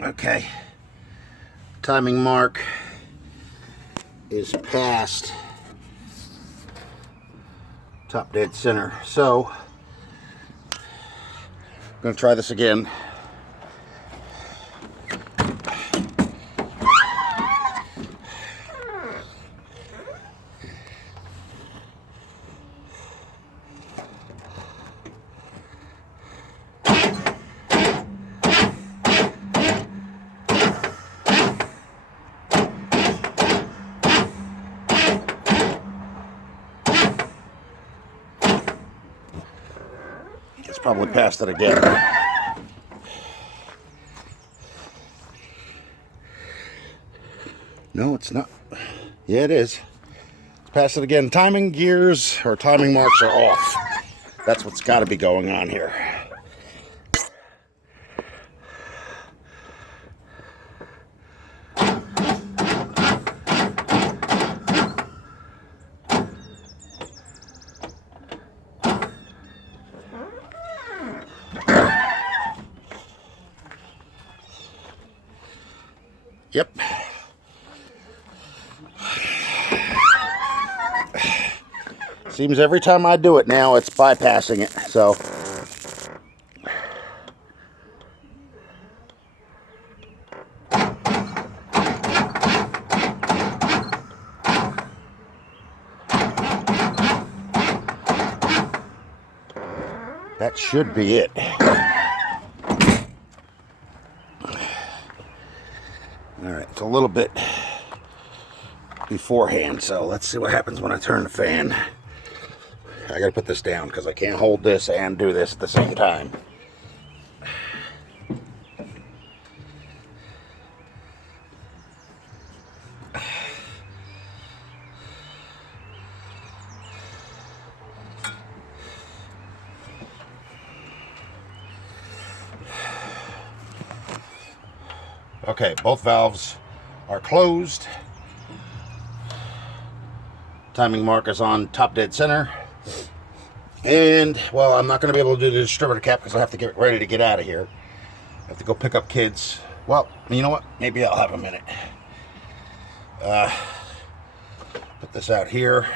Okay, timing mark is past top dead center. So, I'm going to try this again. It's probably past it again. No, it's not. Yeah, it is. It's past it again. Timing gears or timing marks are off. That's what's got to be going on here. Yep. Seems every time I do it now, it's bypassing it. So, that should be it. Alright, it's a little bit beforehand, so let's see what happens when I turn the fan. I gotta put this down because I can't hold this and do this at the same time. Okay, both valves are closed. Timing mark is on top dead center. And, well, I'm not going to be able to do the distributor cap because I have to get ready to get out of here. I have to go pick up kids. Well, you know what? Maybe I'll have a minute. Put this out here.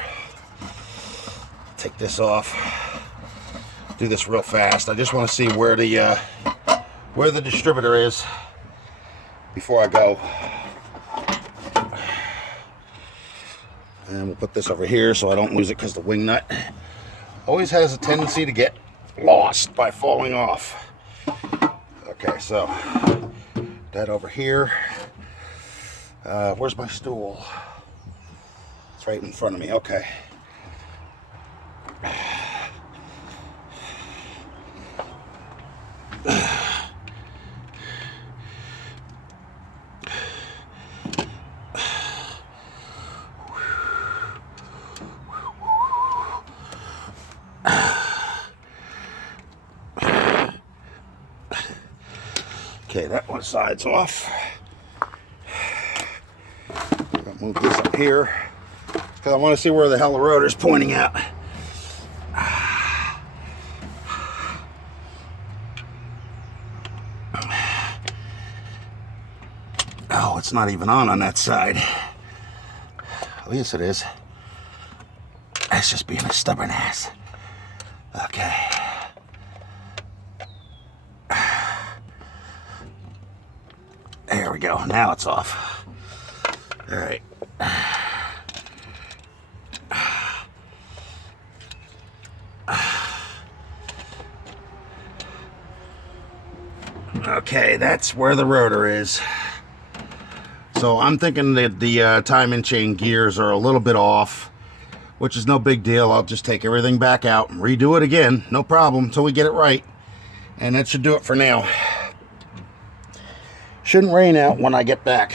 Take this off. Do this real fast. I just want to see where the distributor is before I go. And we'll put this over here so I don't lose it because the wing nut always has a tendency to get lost by falling off. Okay, so that over here. Where's my stool? It's right in front of me. Okay. Okay, that one side's off. I'll move this up here because I want to see where the hell the rotor's pointing at. Oh, it's not even on that side. At least it is. That's just being a stubborn ass. Okay. There we go. Now it's off. All right. Okay, that's where the rotor is. So I'm thinking that the timing chain gears are a little bit off, which is no big deal. I'll just take everything back out and redo it again. No problem until we get it right. And that should do it for now. Shouldn't rain out when I get back.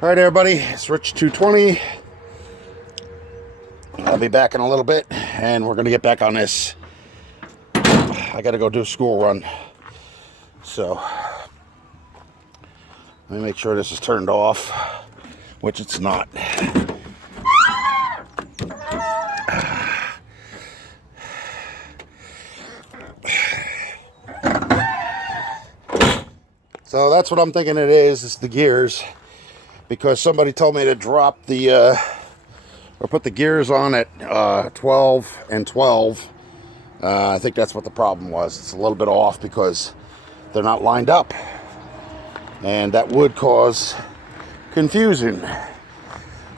All right, everybody, it's Rich 220. I'll be back in a little bit, and we're going to get back on this. I got to go do a school run. So, let me make sure this is turned off, which it's not. So that's what I'm thinking it is. It's the gears, because somebody told me to drop the or put the gears on at 12 and 12. I think that's what the problem was. It's a little bit off because they're not lined up, and that would cause confusion.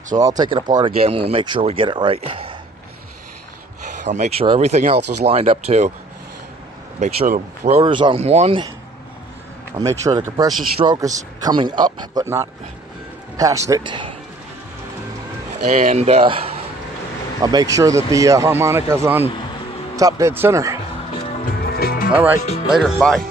So I'll take it apart again. We'll make sure we get it right. I'll make sure everything else is lined up too. Make sure the rotor's on one. I'll make sure the compression stroke is coming up but not past it. And I'll make sure that the harmonica is on top dead center. All right, later, bye.